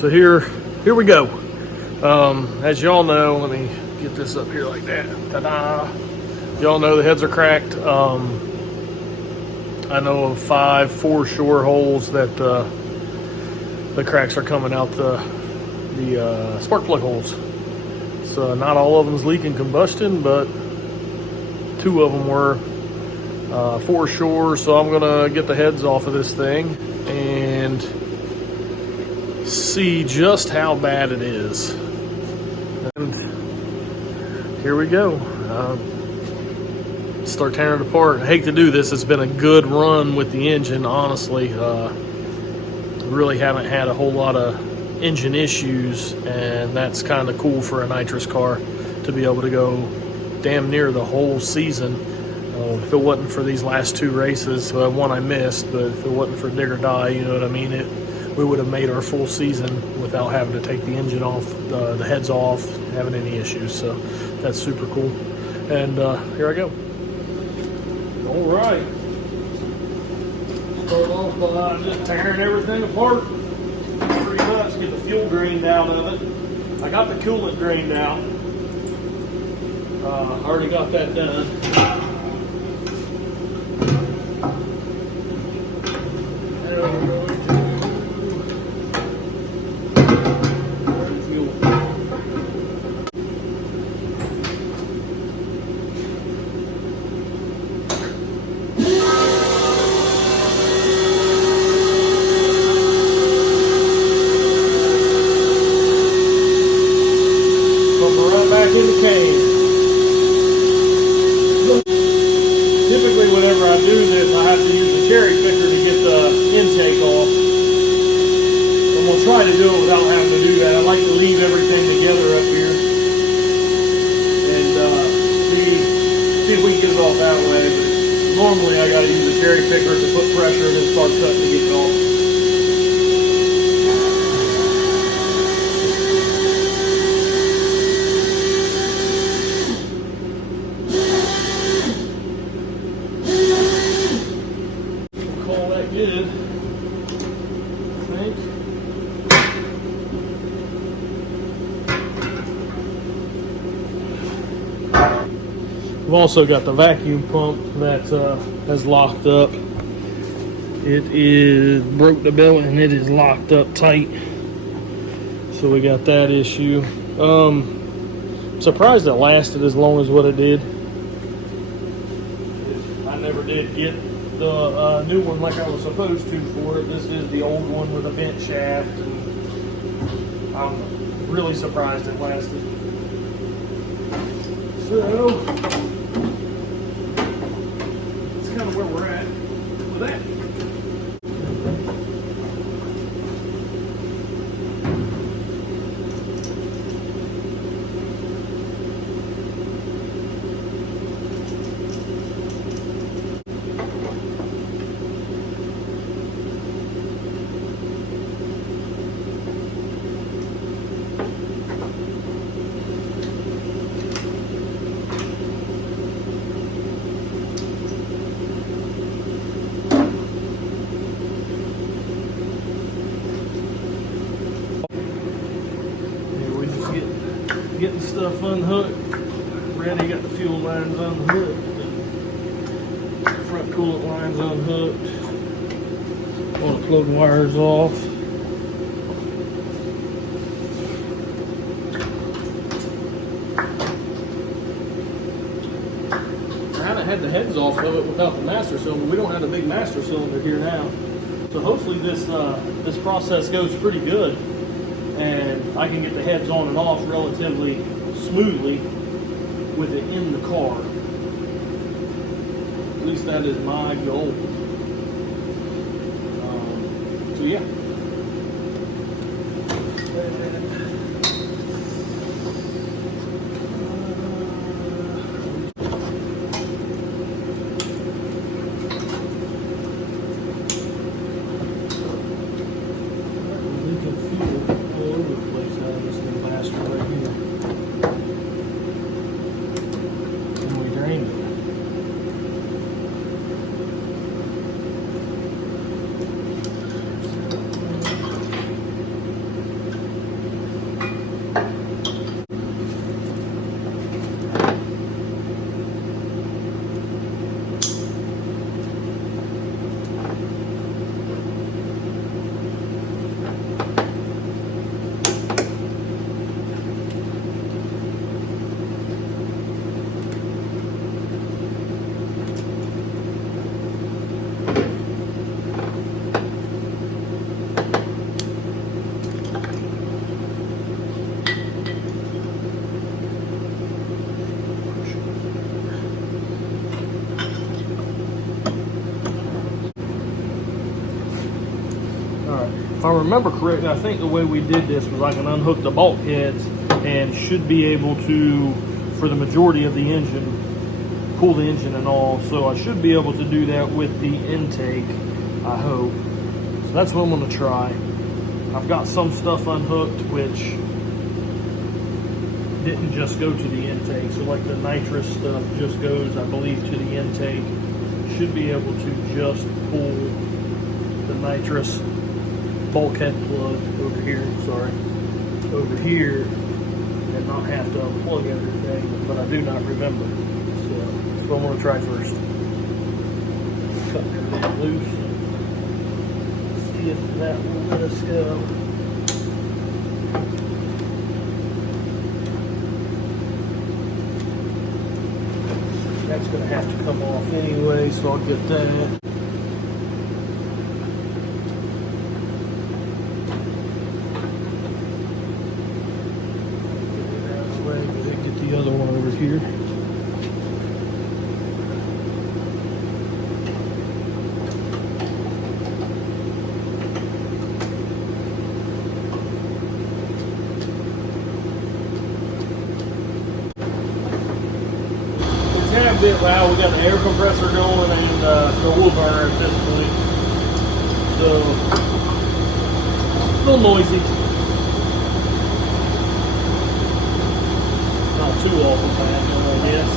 So here we go. As y'all know, let me get this up here like that. Ta-da! Y'all know the heads are cracked. I know of 5 for-sure holes that the cracks are coming out the spark plug holes. So not all of them's leaking combustion, but 2 of them were for sure. So I'm gonna get the heads off of this thing and see just how bad it is. And here we go. Start tearing it apart. I hate to do this. It's been a good run with the engine, honestly. Really haven't had a whole lot of engine issues, and that's kind of cool for a nitrous car to be able to go damn near the whole season. If it wasn't for these last 2 races, one I missed, but if it wasn't for dig or die, you know what I mean, we would have made our full season without having to take the engine off, the heads off, having any issues. So that's super cool. And here I go. All right. Start off by just tearing everything apart. Pretty much get the fuel drained out of it. I got the coolant drained out. I already got that done. Typically, whenever I do this, I have to use a cherry picker to get the intake off. I'm going to try to do it without having to do that. I like to leave everything together up here and see if we can get it off that way. But normally, I got to use a cherry picker to put pressure and then start cutting to get it off. Good, I think. We've also got the vacuum pump that has locked up. It is broke the belt and it is locked up tight. So we got that issue. I'm surprised it lasted as long as what it did. I never did get the new one like I was supposed to for it. This is the old one with a bent shaft, and I'm really surprised it lasted. So that's kind of where we're at with that. Getting stuff unhooked, ready, got the fuel lines unhooked, front coolant lines unhooked, all the plug wires off. I haven't had the heads off of it without the master cylinder. We don't have a big master cylinder here now. So hopefully this process goes pretty good, and I can get the heads on and off relatively smoothly with it in the car. At least that is my goal. So yeah. if I remember correctly, I think the way we did this was I can unhook the bulkheads and should be able to, for the majority of the engine, pull the engine and all. So I should be able to do that with the intake, I hope. So that's what I'm going to try. I've got some stuff unhooked which didn't just go to the intake. So like the nitrous stuff just goes, I believe, to the intake. Should be able to just pull the nitrous bulkhead plug over here, over here, and not have to unplug everything, but I do not remember. So that's what I'm going to try first. Cut everything loose. See if that will let us go. That's going to have to come off anyway, so I'll get that. Get the other one over here. It's a bit loud. We got the air compressor going and the oil burner at this point, so a little noisy. Not too awful bad, I guess.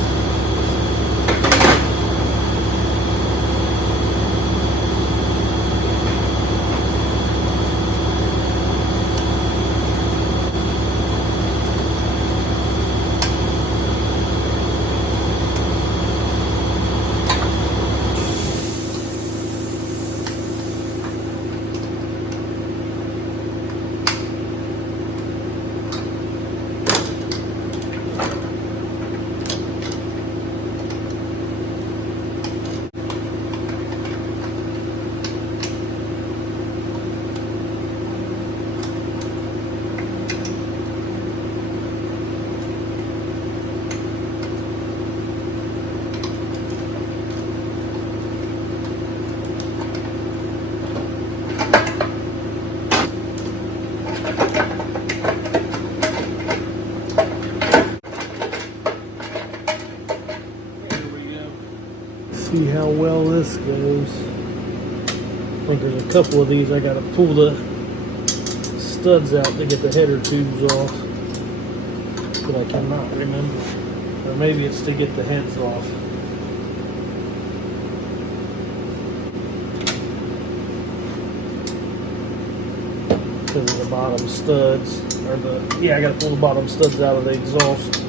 See how well this goes. I think there's a couple of these I gotta pull the studs out to get the header tubes off, but I cannot remember. Or maybe it's to get the heads off. Because of the bottom studs, or I gotta pull the bottom studs out of the exhaust.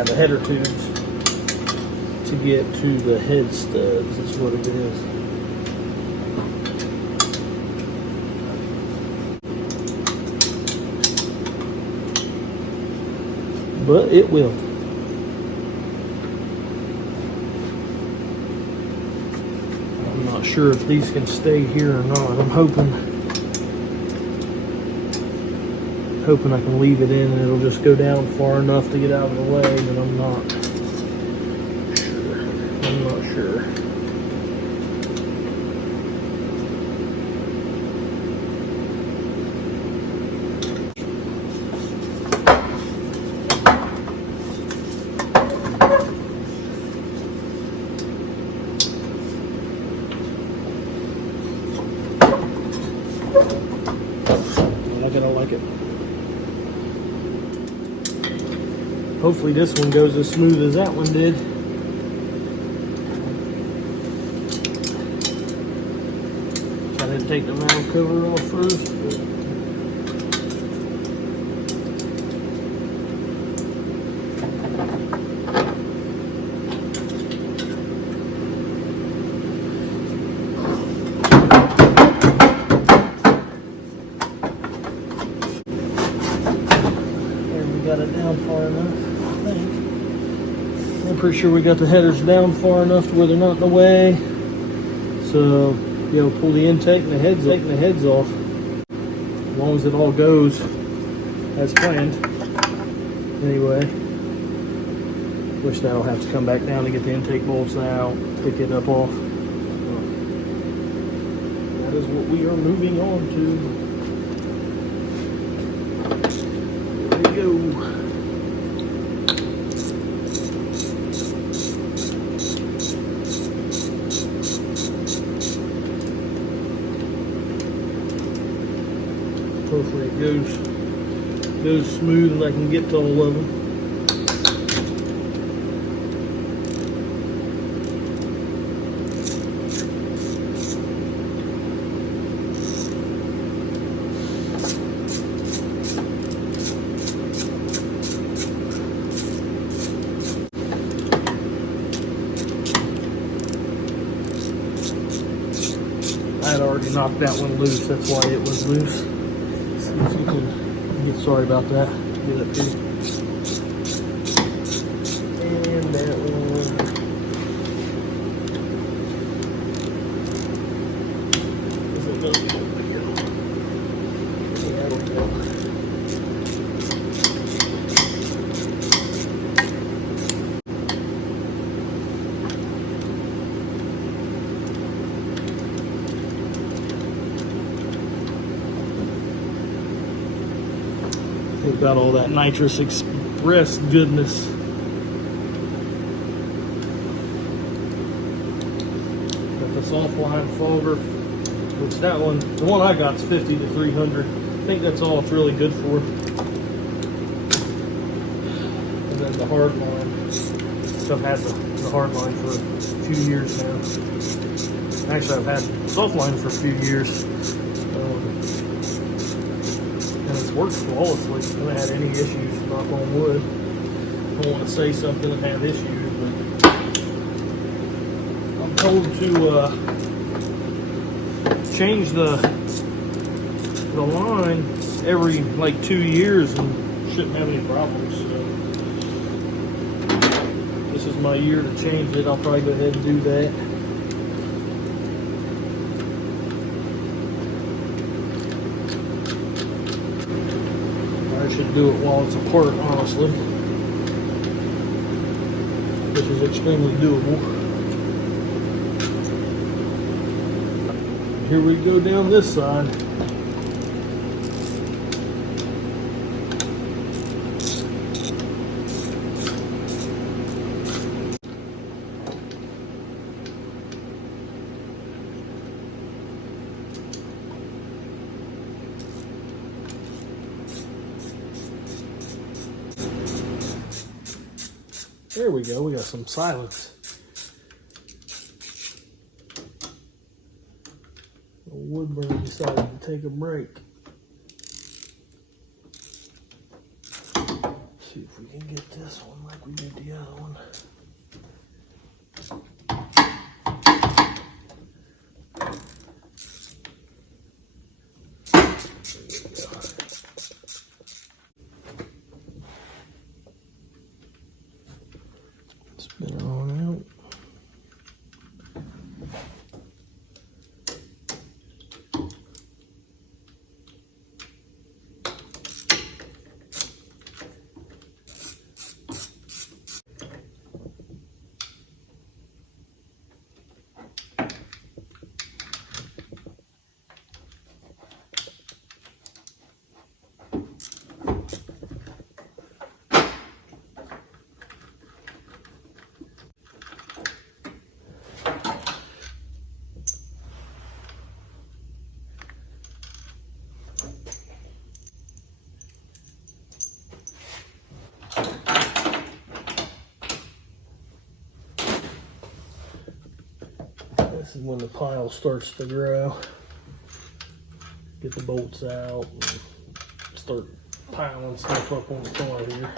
The header tubes to get to the head studs is what it is. But it will. I'm not sure if these can stay here or not. I'm hoping I can leave it in and it'll just go down far enough to get out of the way, but I'm not sure. I gotta like it. Hopefully this one goes as smooth as that one did. Try to take the valve cover off first. And we got it down far enough. I'm pretty sure we got the headers down far enough to where they're not in the way. So, pull the intake and the heads off. As long as it all goes as planned. Anyway, wish that'll have to come back down to get the intake bolts out, pick it up off. that is what we are moving on to. There we go. Hopefully it goes smooth and I can get to all of them. I had already knocked that one loose, that's why it was loose. See if you can get, sorry about that, get up here. And that one. Is it loose over here? Yeah, there we go. We've got all that nitrous express goodness. Got the soft line fogger, which that one, the one I got is 50 to 300. I think that's all it's really good for. And then the hard line. I've had the hard line for a few years now. Actually, I've had the soft line for a few years. And it's worked flawlessly. I haven't had any issues, knock on wood. I don't want to say something and have issues, but I'm told to change the line every like 2 years and shouldn't have any problems. So this is my year to change it. I'll probably go ahead and do that. Should do it while it's apart, honestly, which is extremely doable. Here we go down this side. There we go, we got some silence. The Woodburn decided to take a break. Let's see if we can get this one like we did the other one. Spin it on out. This is when the pile starts to grow. Get the bolts out and start piling stuff up on the car here.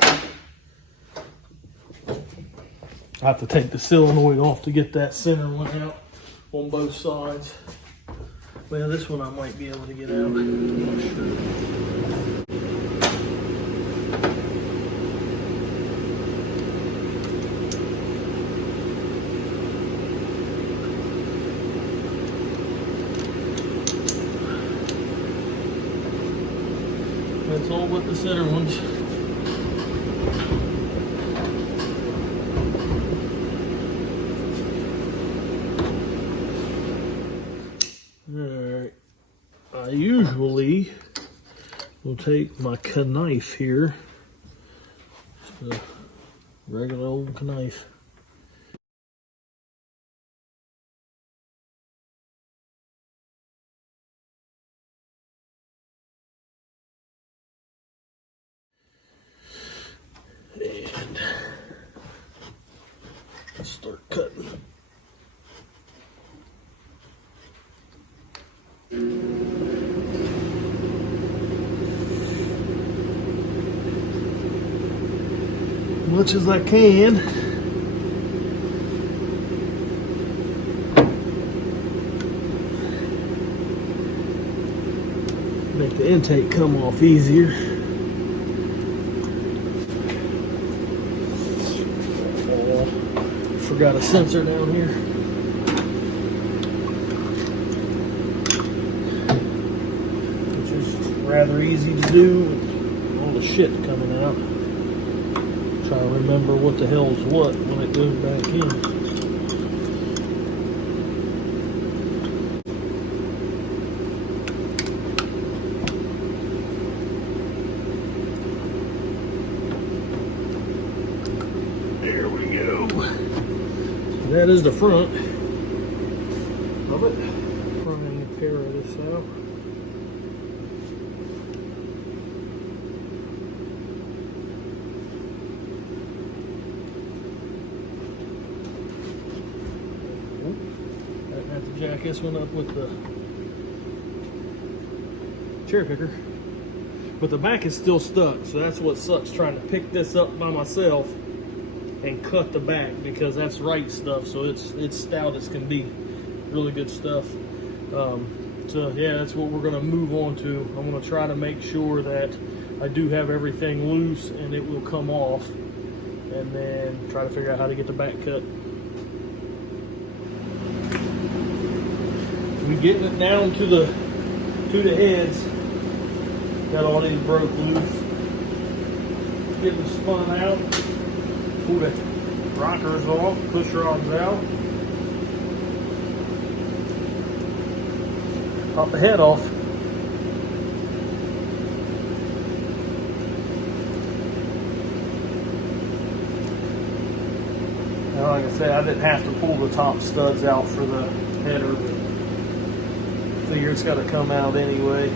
I have to take the solenoid off to get that center one out on both sides. Well, this one I might be able to get out. I'm not sure. That's all but the center ones. Alright. carefully, we'll take my knife here, just a regular old knife. And let's start cutting. Much as I can. Make the intake come off easier. Forgot a sensor down here. Which is rather easy to do with all the shit coming out. Try to remember what the hell's what when it goes back in. There we go. So that is the front of it. Running a pair of this out. I have to jack this one up with the cherry picker. But the back is still stuck, so that's what sucks, trying to pick this up by myself and cut the back, because that's right stuff, so it's stout as can be. Really good stuff. So yeah, that's what we're going to move on to. I'm going to try to make sure that I do have everything loose and it will come off, and then try to figure out how to get the back cut. We getting it down to the heads. Got all these broke loose. Get them spun out. Pull the rockers off. Push rods out. Pop the head off. Now, like I said, I didn't have to pull the top studs out for the header, but I figure it's got to come out anyway.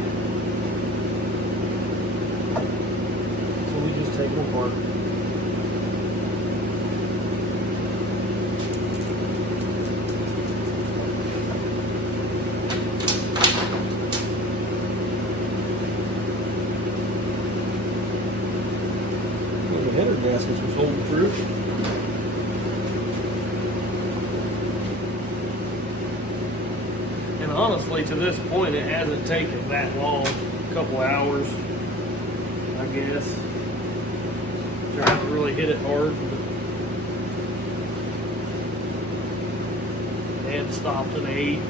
So we just take them apart. The header gaskets was holding through. And honestly, to this point, it hasn't taken that long. A couple hours, I guess. I haven't really hit it hard. And stopped at 8.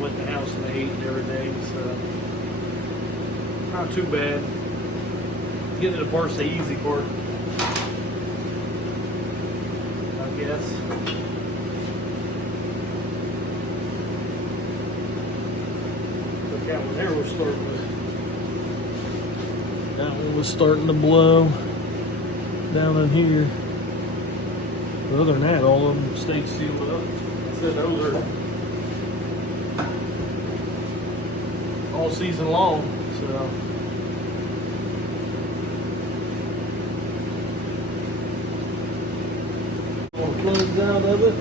Went to the house at 8 and everything, so not too bad. Getting to the part's the easy part, I guess. That one there was starting to, that one was starting to blow down in here. But other than that, all of them stayed sealed up. I said those are all season long, so. More plugs out of it.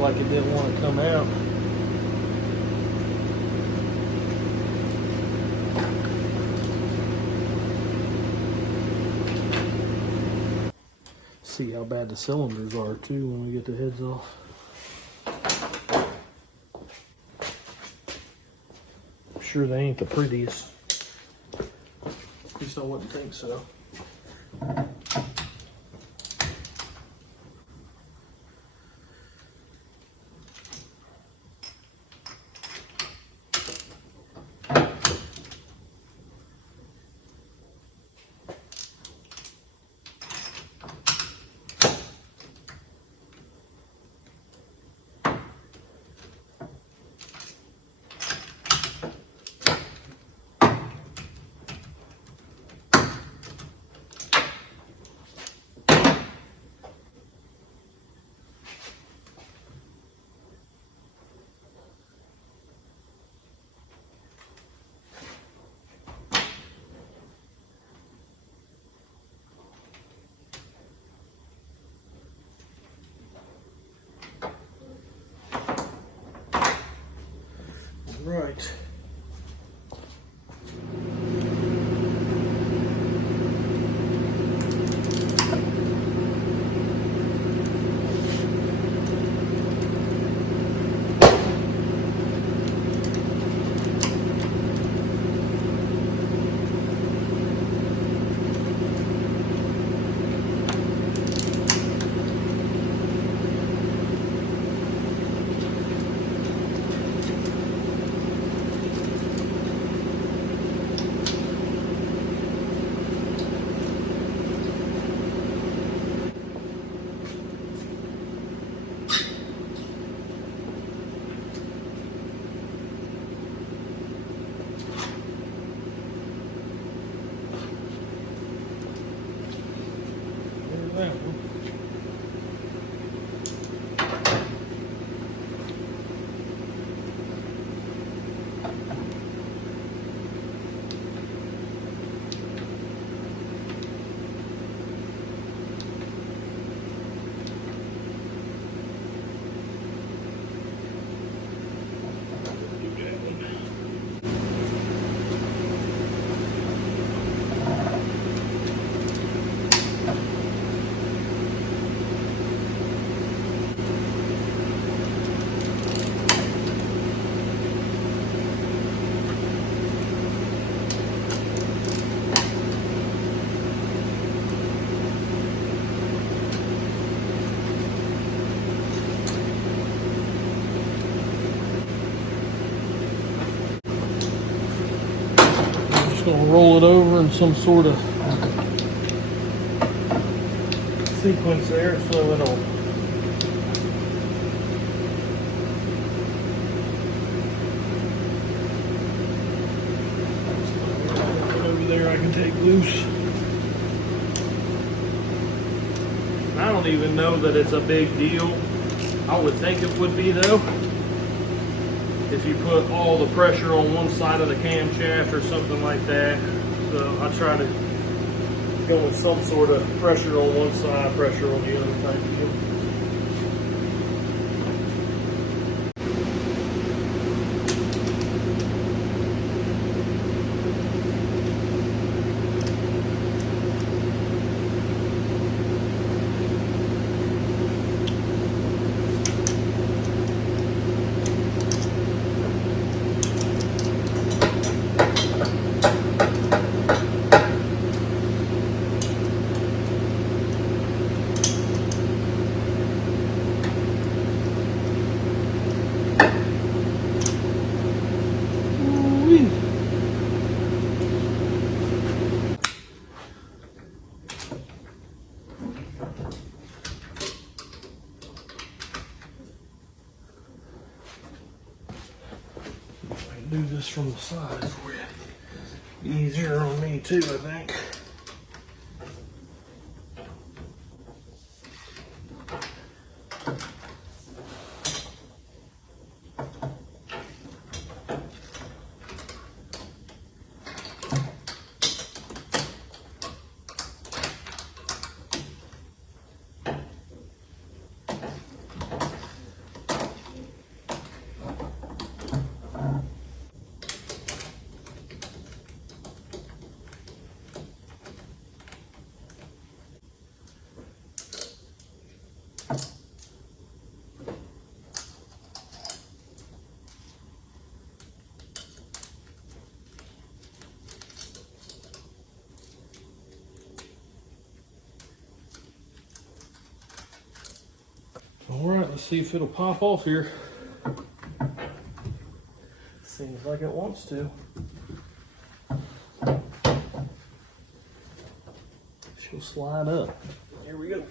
Like it didn't want to come out. See how bad the cylinders are too when we get the heads off. sure they ain't the prettiest. At least I wouldn't think so. Right. There's that one. Gonna roll it over in some sort of sequence there so it'll over there I can take loose. I don't even know that it's a big deal. I would think it would be though, if you put all the pressure on one side of the camshaft or something like that. So I try to go with some sort of pressure on one side, pressure on the other type of deal. Do this from the side for you. Easier on me too, I think. Let's see if it'll pop off here. Seems like it wants to. She'll slide up. Here we go.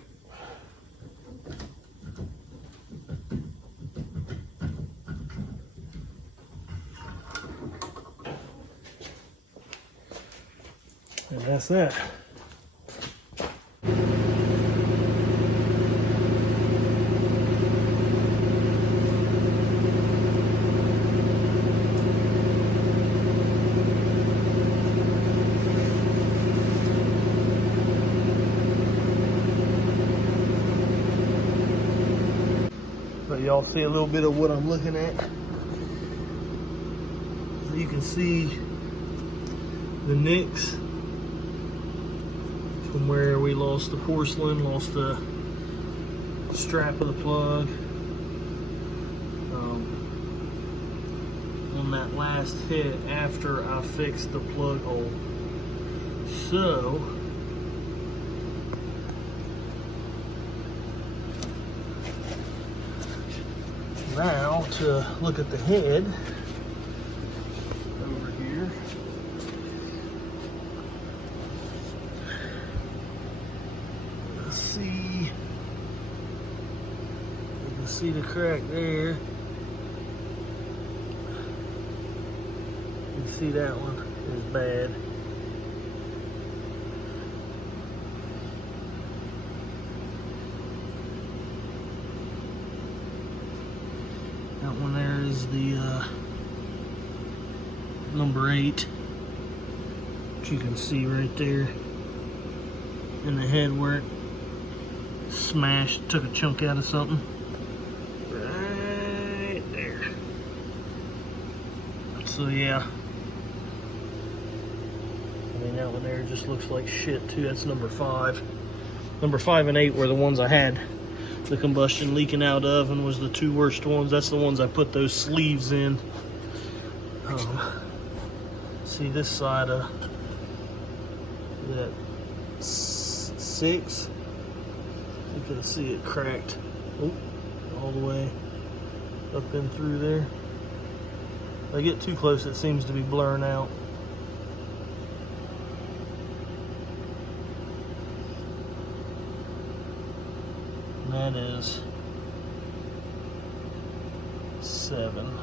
And that's that. So y'all see a little bit of what I'm looking at. So you can see the nicks from where we lost the porcelain, lost the strap of the plug. On that last hit after I fixed the plug hole. So now to look at the head over here. Let's see. You can see the crack there. You can see that one is bad. That one there is the number 8, which you can see right there in the head where it smashed, took a chunk out of something. Right there. So yeah. I mean, that one there just looks like shit too. That's number 5. Number 5 and 8 were the ones I had the combustion leaking out of, and was the 2 worst ones. That's the ones I put those sleeves in. See this side of that 6, you can see it cracked all the way up and through there. If I get too close, it seems to be blurring out. That is 7.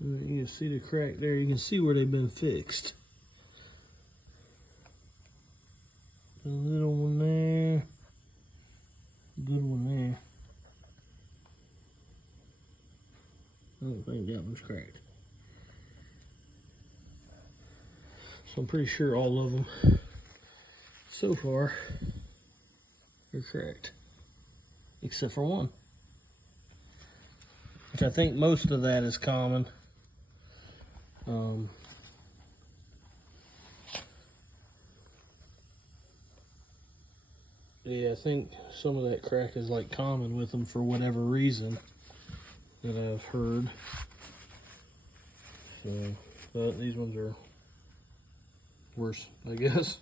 You can see the crack there. You can see where they've been fixed. The little one there. Good one there. I don't think that one's cracked. So I'm pretty sure all of them so far are cracked, except for one, which I think most of that is common. Yeah, I think some of that crack is like common with them for whatever reason that I've heard. So, but these ones are worse, I guess.